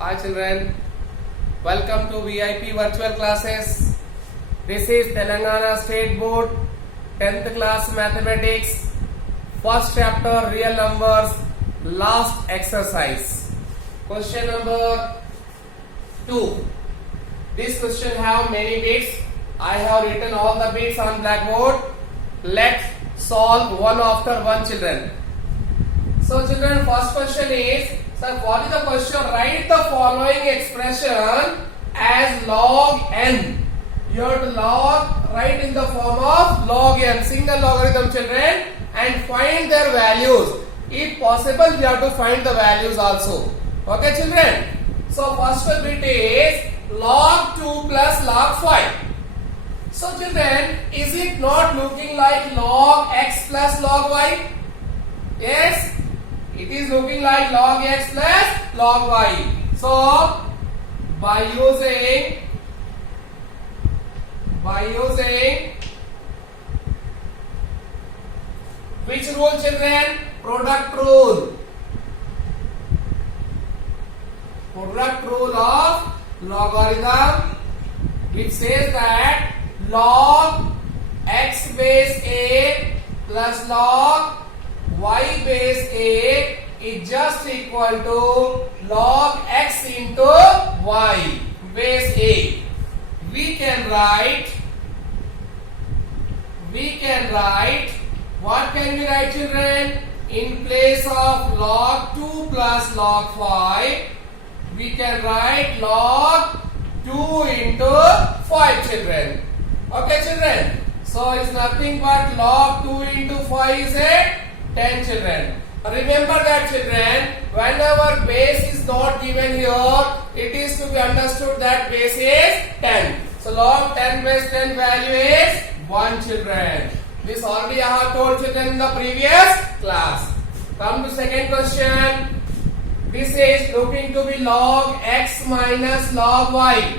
Hi children, welcome to VIP virtual classes. This is Telangana State Board 10th class mathematics, first chapter real numbers, last exercise. Question number 2. This question have many bits. I have written all the bits on blackboard. Let's solve one after one children. So children, first question is, sir, what is the question? Write the following expression as log n. You have to write in the form of log n, single logarithm children, and find their values. If possible, we have to find the values also. Okay children? So first bit is log 2 plus log 5. So children, is it not looking like log x plus log y? Yes. It is looking like log x plus log y. So, by using which rule children? Product rule. Product rule of logarithm, which says that log x base a plus log y base a is just equal to log x into y base a. We can write, what can we write children? In place of log 2 plus log 5, we can write log 2 into 5 children. Okay children? So it's nothing but log 2 into 5 is a 10 children. Remember that children, whenever base is not given here, it is to be understood that base is 10. So log 10 base 10 value is 1 children. This already I have told children in the previous class. Come to second question. This is looking to be log x minus log y.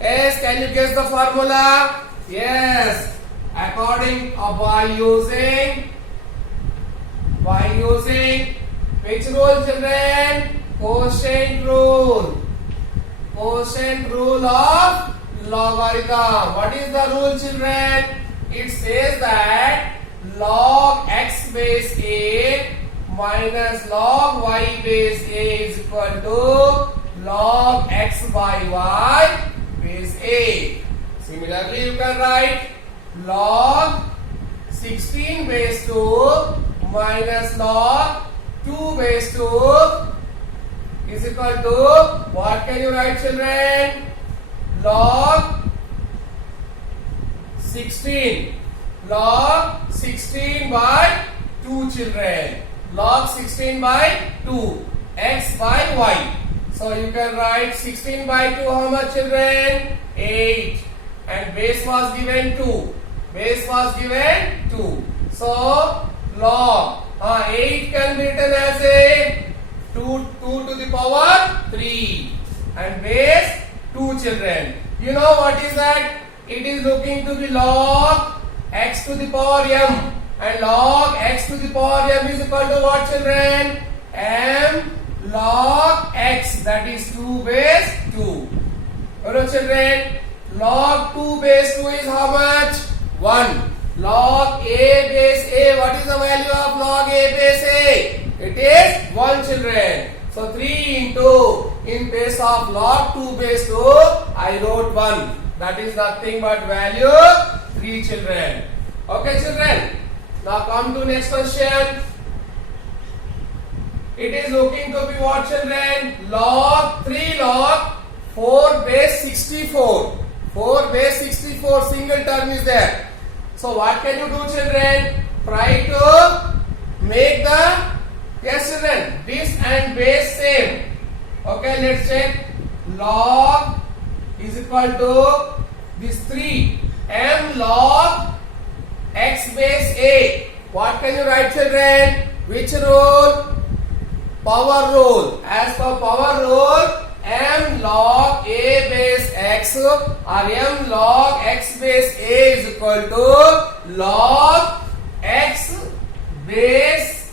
Yes, can you guess the formula? Yes, according by using which rule children? Quotient rule. Quotient rule of logarithm. What is the rule children? It says that log x base a minus log y base a is equal to log x by y base a. Similarly, you can write log 16 base 2 minus log 2 base 2 is equal to, what can you write children? Log 16. Log 16 by 2 children. Log 16 by 2. X by y. So you can write 16 by 2 how much children? 8. And base was given 2. Base was given 2. So log 8 can be written as a 2 to the power 3 and base 2 children. You know what is that? It is looking to be log x to the power m, and log x to the power m is equal to what children? M log x, that is 2 base 2. Hello children, log 2 base 2 is how much? 1. Log a base a, what is the value of log a base a? It is 1 children. So 3 into, in place of log 2 base 2, I wrote 1. That is nothing but value 3 children. Okay children. Now come to next question. It is looking to be what children? Log 3 log 4 base 64. 4 base 64 single term is there. So what can you do children? Try to make the, yes children, this and base same. Okay, let's check. Log is equal to this 3. M log x base a. What can you write children? Which rule? Power rule. As per power rule, m log a base x or m log x base a is equal to log x base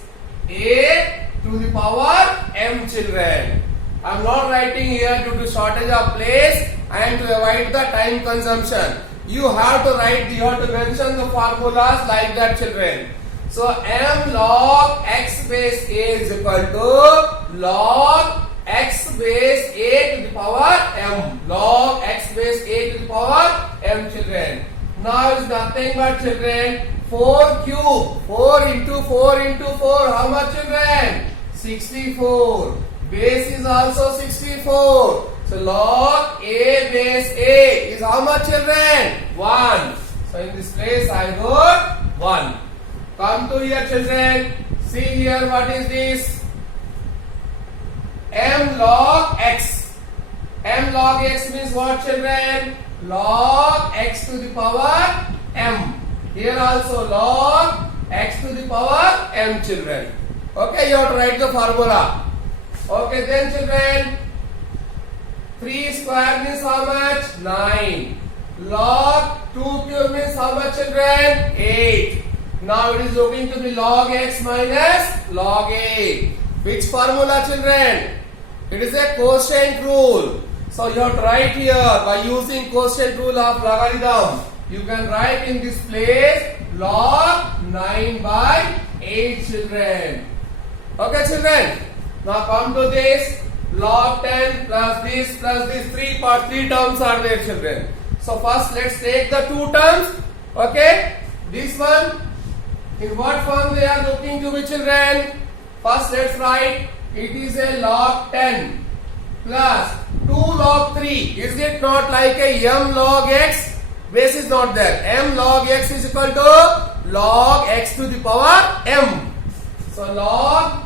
a to the power m children. I am not writing here due to shortage of place and to avoid the time consumption. You have to write, you have to mention the formulas like that, children. So m log x base a is equal to log x base a to the power m. Log x base a to the power m, children. Now it's nothing but, children, 4 cube. 4 into 4 into 4. How much, children? 64. Base is also 64. So log a base a is how much, children? 1. So in this place I wrote 1. Come to here, children. See here, what is this? M log x. M log x means what, children? Log x to the power m. Here also log x to the power m, children. Okay, you have to write the formula. Okay, then, children, 3 square means how much? 9. Log 2 cube means how much, children? 8. Now it is looking to be log x minus log a. Which formula, children? It is a quotient rule. So you have to write here by using quotient rule of logarithm. You can write in this place log 9 by 8, children. Okay, children. Now come to this log 10 plus this 3 terms are there, children. So first let's take the 2 terms. Okay, this one, in what form they are looking to be, children? First let's write, it is a log 10 plus 2 log 3. Is it not like a m log x? Base is not there. M log x is equal to log x to the power m. So log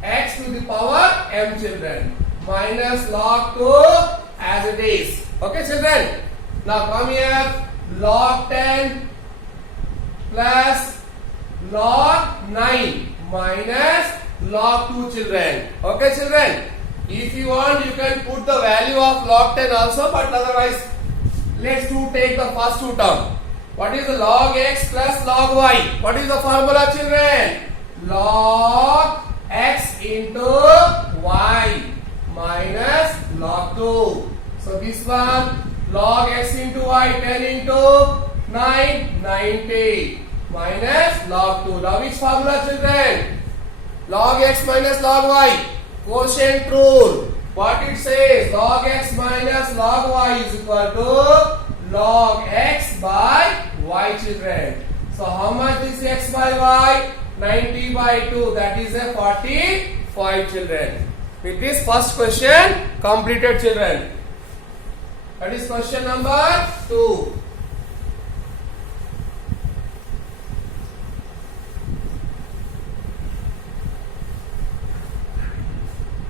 x to the power m, children, minus log 2 as it is. Okay, children. Now come here, log 10 plus log 9 minus log 2, children. Okay, children. If you want, you can put the value of log 10 also, but otherwise let's take the first 2 terms. What is the log x plus log y? What is the formula, children? Log x into y minus log 2. So this one, log x into y, 10 into 9, 90 minus log 2. Now which formula, children? Log x minus log y, quotient rule. What it says? Log x minus log y is equal to log x by y, children. So how much is x by y? 90 by 2, that is a 45, children. With this first question completed, children. That is question number 2.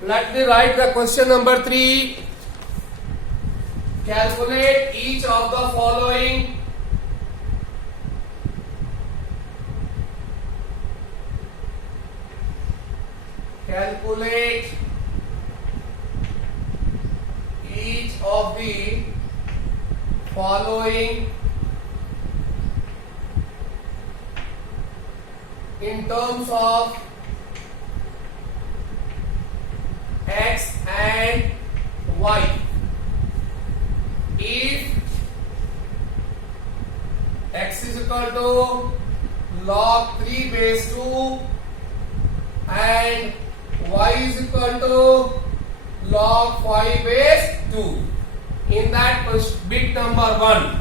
Let me write the question number 3. Calculate each of the following. Calculate each of the following in terms of x and y. If x is equal to log 3 base 2 and y is equal to log 5 base 2. In that bit number 1,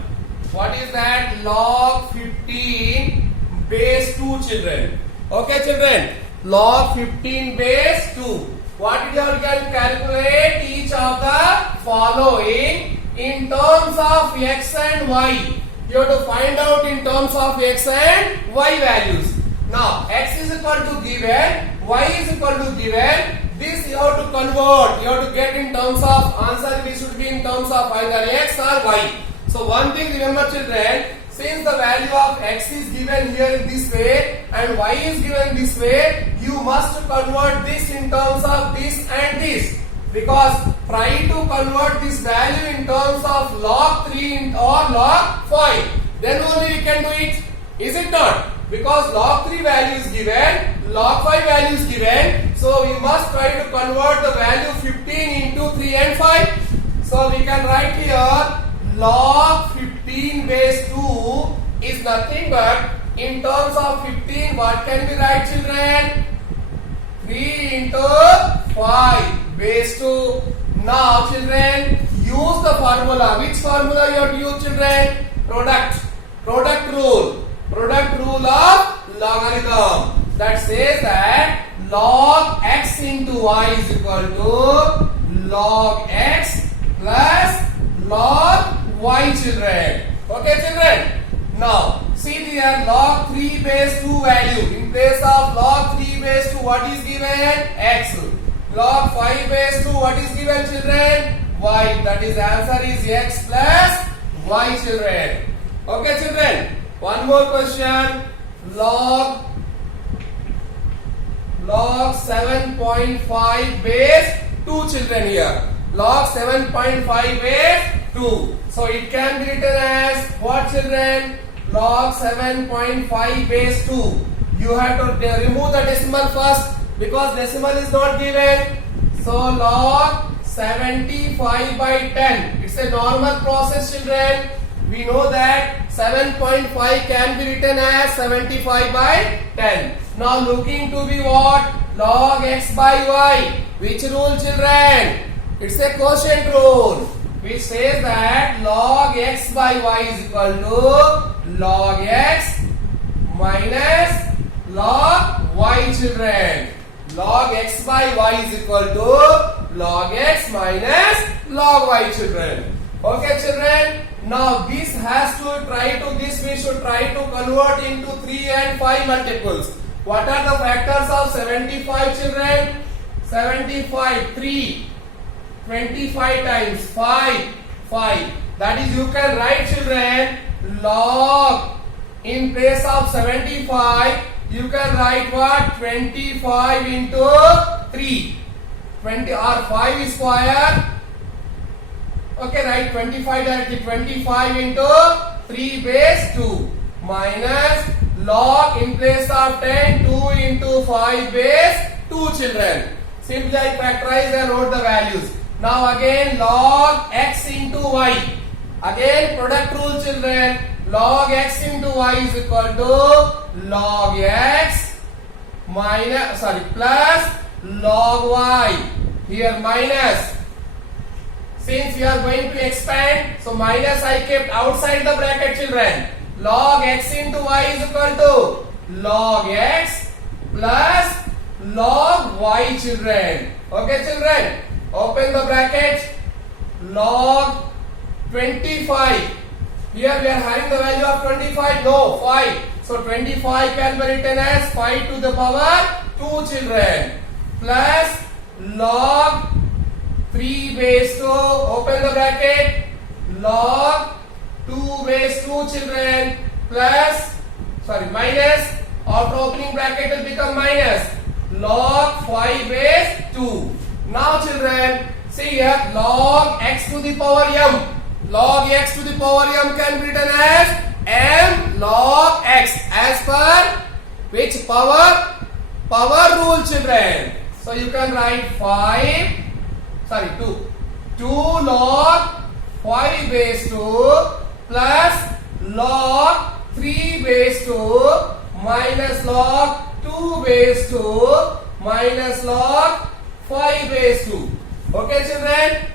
what is that? Log 15 base 2, children. Okay, children. Log 15 base 2. What you can calculate each of the following in terms of x and y. You have to find out in terms of x and y values. Now x is equal to given, y is equal to given. This you have to convert. You have to get in terms of answer. We should be in terms of either x or y. So one thing remember, children. Since the value of x is given here in this way and y is given this way, you must convert this in terms of this and this. Because try to convert this value in terms of log 3 or log 5. Then only we can do it. Is it not? Because log 3 value is given, log 5 value is given. So we must try to convert the value 15 into 3 and 5. So we can write here log 15 base 2 is nothing but, in terms of 15, what can we write, children? 3 into 5 base 2. Now children, use the formula. Which formula you have to use, children? Product rule of logarithm. That says that log x into y is equal to log x plus log y, children. Okay, children. Now see here, log 3 base 2 value. In place of log 3 base 2, what is given? X. Log 5 base 2, what is given, children? Y. That is, answer is x plus y, children. Okay, children. One more question. Log 7.5 base 2, children, here. Log 7.5 base 2. So it can be written as what, children? Log 7.5 base 2. You have to remove the decimal first because decimal is not given. So log 75 by 10. It's a normal process, children. We know that 7.5 can be written as 75 by 10. Now looking to be what? Log x by y. Which rule, children? It's a quotient rule, which says that log x by y is equal to log x minus log y, children. Log x by y is equal to log x minus log y, children. Okay, children. Now this has to try to, this we should try to convert into 3 and 5 multiples. What are the factors of 75, children? 75, 3, 25 times 5, 5. That is, you can write, children, log, in place of 75, you can write what? 25 into 3. 20 or 5 square. Okay, write 25 directly. 25 into 3 base 2 minus log, in place of 10, 2 into 5 base 2, children. Simply I factorized and wrote the values. Now again log x into y. Again product rule, children. Log x into y is equal to log x minus, plus log y. Here minus. Since we are going to expand, so minus I kept outside the bracket, children. Log x into y is equal to log x plus log y, children. Okay, children. Open the bracket. Log 25. Here we are having the value of 25. No, 5. So 25 can be written as 5 to the power 2, children. Plus log 3 base 2. Open the bracket. Log 2 base 2, children. Minus. After opening bracket will become minus. Log 5 base 2. Now, children, see here, log x to the power m. Log x to the power m can be written as m log x, as per which power? Power rule, children. So you can write 2. 2 log 5 base 2 plus log 3 base 2 minus log 2 base 2 minus log 5 base 2. Okay, children?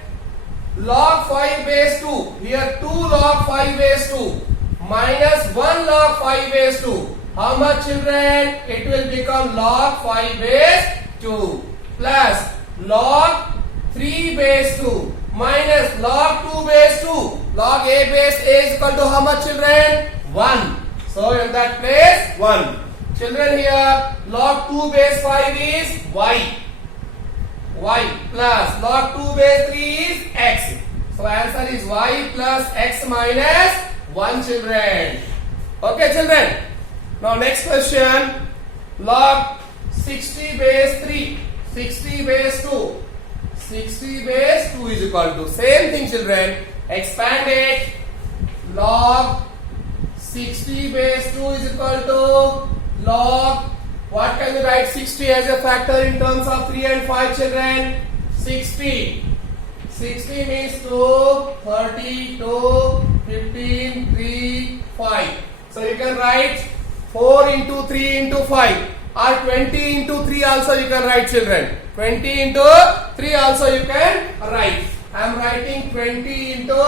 Log 5 base 2. Here 2 log 5 base 2 minus 1 log 5 base 2. How much, children? It will become log 5 base 2 plus log 3 base 2 minus log 2 base 2. Log a base a is equal to how much, children? 1. So in that place 1. Children, here log 2 base 5 is y. Y plus log 2 base 3 is x. So answer is y plus x minus 1, children. Okay, children. Now next question. Log 60 base 3. 60 base 2. 60 base 2 is equal to, same thing, children. Expand it. Log 60 base 2 is equal to log What can we write 60 as a factor in terms of 3 and 5 children? 60. 60 means 2, 30, 2, 15, 3, 5. So you can write 4 into 3 into 5 or 20 into 3 also you can write children. 20 into 3 also you can write. I am writing 20 into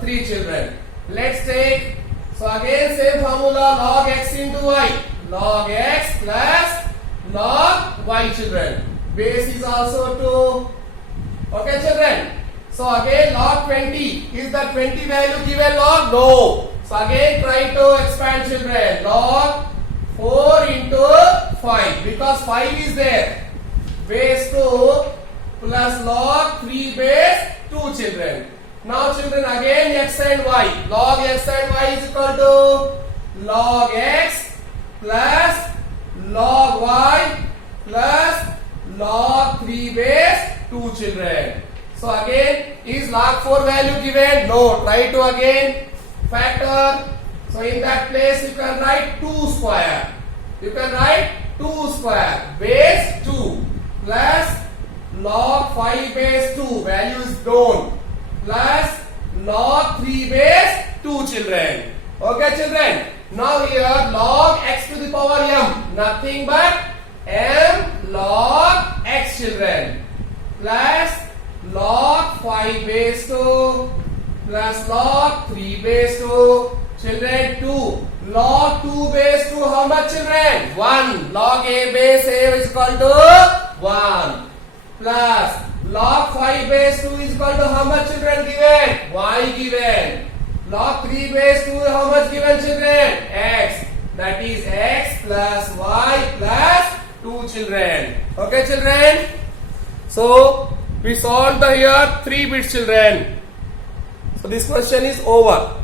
3 children. Let's take, so again same formula, log x into y. Log x plus log y children. Base is also 2. Okay children. So again log 20. Is the 20 value given log? No. So again try to expand children. Log 4 into 5 because 5 is there. Base 2 plus log 3 base 2 children. Now children again x and y. Log x and y is equal to log x plus log y plus log 3 base 2 children. So again is log 4 value given? No. Try to again factor. So in that place you can write 2 square. You can write 2 square base 2 plus log 5 base 2 value is known plus log 3 base 2 children. Okay children. Now here log x to the power m, nothing but m log x children plus log 5 base 2 plus log 3 base 2 children 2. Log 2 base 2 how much children? 1. Log a base a is equal to 1 plus log 5 base 2 is equal to how much children given? Y given. Log 3 base 2 how much given children? X. That is x plus y plus 2 children. Okay children. So we solved the here 3 bits children. So this question is over.